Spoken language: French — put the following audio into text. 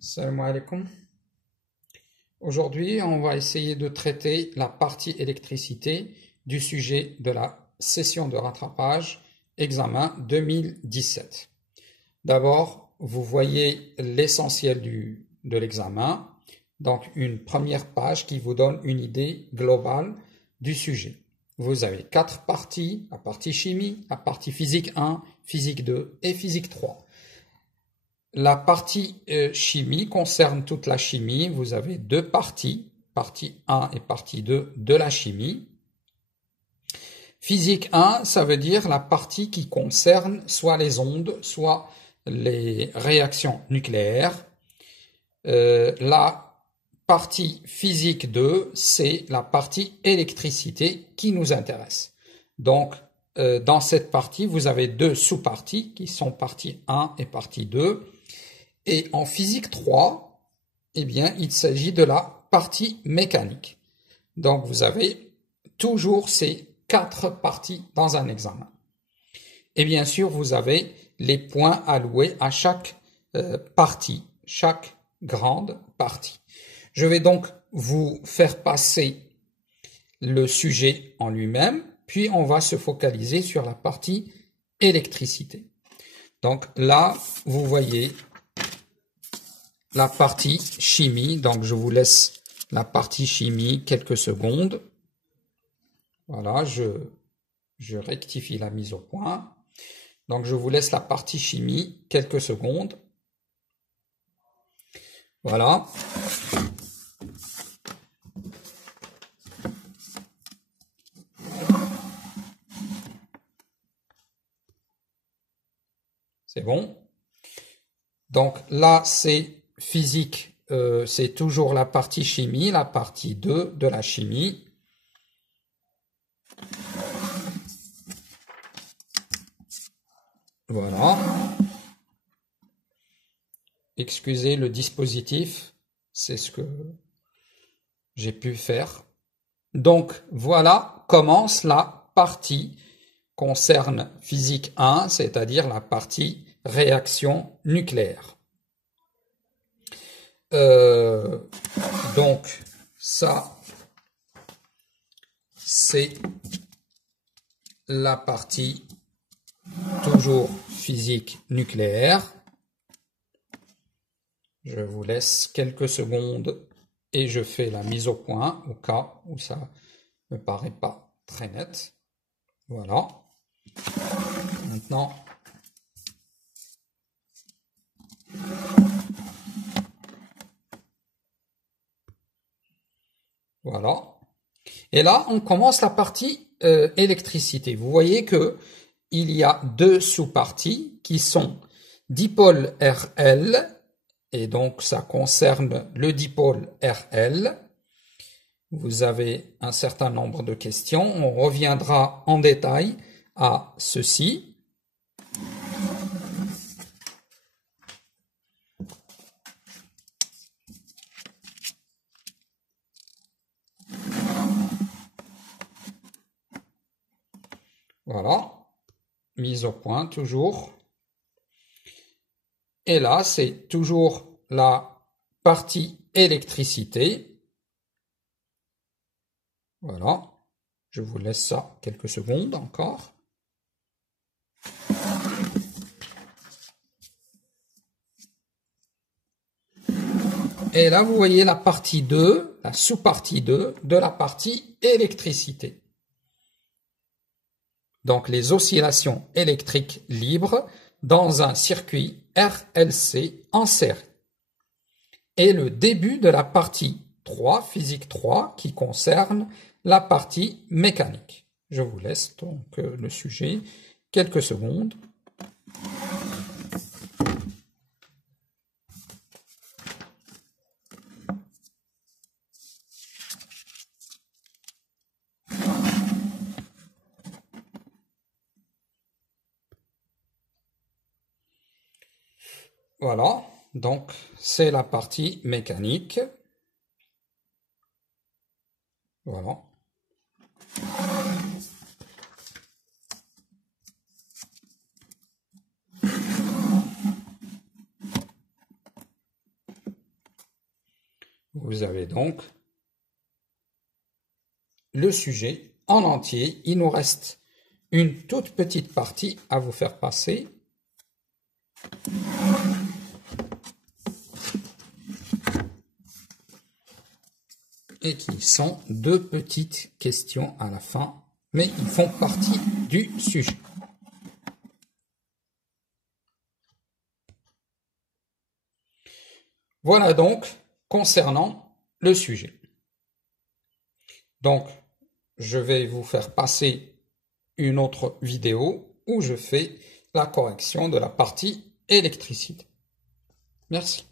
Salam alaikum. Aujourd'hui, on va essayer de traiter la partie électricité du sujet de la session de rattrapage examen 2017. D'abord, vous voyez l'essentiel de l'examen, donc une première page qui vous donne une idée globale du sujet. Vous avez 4 parties, la partie chimie, la partie physique 1, physique 2 et physique 3. La partie chimie concerne toute la chimie. Vous avez 2 parties, partie 1 et partie 2 de la chimie. Physique 1, ça veut dire la partie qui concerne soit les ondes, soit les réactions nucléaires. La partie physique 2, c'est la partie électricité qui nous intéresse. Donc, dans cette partie, vous avez 2 sous-parties qui sont partie 1 et partie 2. Et en physique 3, eh bien, il s'agit de la partie mécanique. Donc, vous avez toujours ces 4 parties dans un examen. Et bien sûr, vous avez les points alloués à chaque partie, chaque grande partie. Je vais donc vous faire passer le sujet en lui-même, puis on va se focaliser sur la partie électricité. Donc là, vous voyez la partie chimie, donc je vous laisse la partie chimie quelques secondes. Voilà, je rectifie la mise au point. Donc je vous laisse la partie chimie quelques secondes. Voilà. C'est bon. Donc là, c'est physique, c'est toujours la partie chimie, la partie 2 de la chimie. Voilà. Excusez le dispositif, c'est ce que j'ai pu faire. Donc voilà commence la partie concerne physique 1, c'est-à-dire la partie réaction nucléaire. Donc ça, c'est la partie toujours physique nucléaire. Je vous laisse quelques secondes et je fais la mise au point au cas où ça me paraît pas très net. Voilà. Maintenant, voilà. Et là, on commence la partie électricité. Vous voyez que il y a 2 sous-parties qui sont dipôle RL, et donc ça concerne le dipôle RL. Vous avez un certain nombre de questions. On reviendra en détail à ceci. Voilà, mise au point toujours. Et là, c'est toujours la partie électricité. Voilà, je vous laisse ça quelques secondes encore. Et là, vous voyez la partie 2, la sous-partie 2 de la partie électricité. Donc les oscillations électriques libres dans un circuit RLC en série. Et le début de la partie 3, physique 3, qui concerne la partie mécanique. Je vous laisse donc le sujet quelques secondes. Voilà, donc c'est la partie mécanique. Voilà. Vous avez donc le sujet en entier. Il nous reste une toute petite partie à vous faire passer. Et qui sont deux petites questions à la fin, mais ils font partie du sujet. Voilà donc concernant le sujet. Donc, je vais vous faire passer une autre vidéo où je fais la correction de la partie électricité. Merci.